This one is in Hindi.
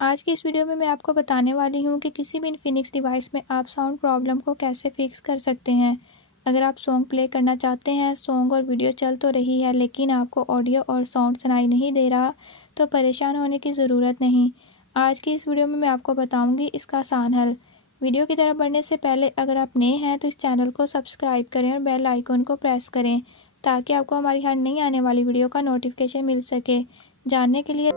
आज की इस वीडियो में मैं आपको बताने वाली हूँ कि किसी भी इन्फिनिक्स डिवाइस में आप साउंड प्रॉब्लम को कैसे फिक्स कर सकते हैं। अगर आप सॉन्ग प्ले करना चाहते हैं, सॉन्ग और वीडियो चल तो रही है लेकिन आपको ऑडियो और साउंड सुनाई नहीं दे रहा, तो परेशान होने की ज़रूरत नहीं। आज की इस वीडियो में मैं आपको बताऊँगी इसका आसान हल। वीडियो की तरफ बढ़ने से पहले अगर आप नए हैं तो इस चैनल को सब्सक्राइब करें और बेल आइकन को प्रेस करें ताकि आपको हमारी हर नई आने वाली वीडियो का नोटिफिकेशन मिल सके। जानने के लिए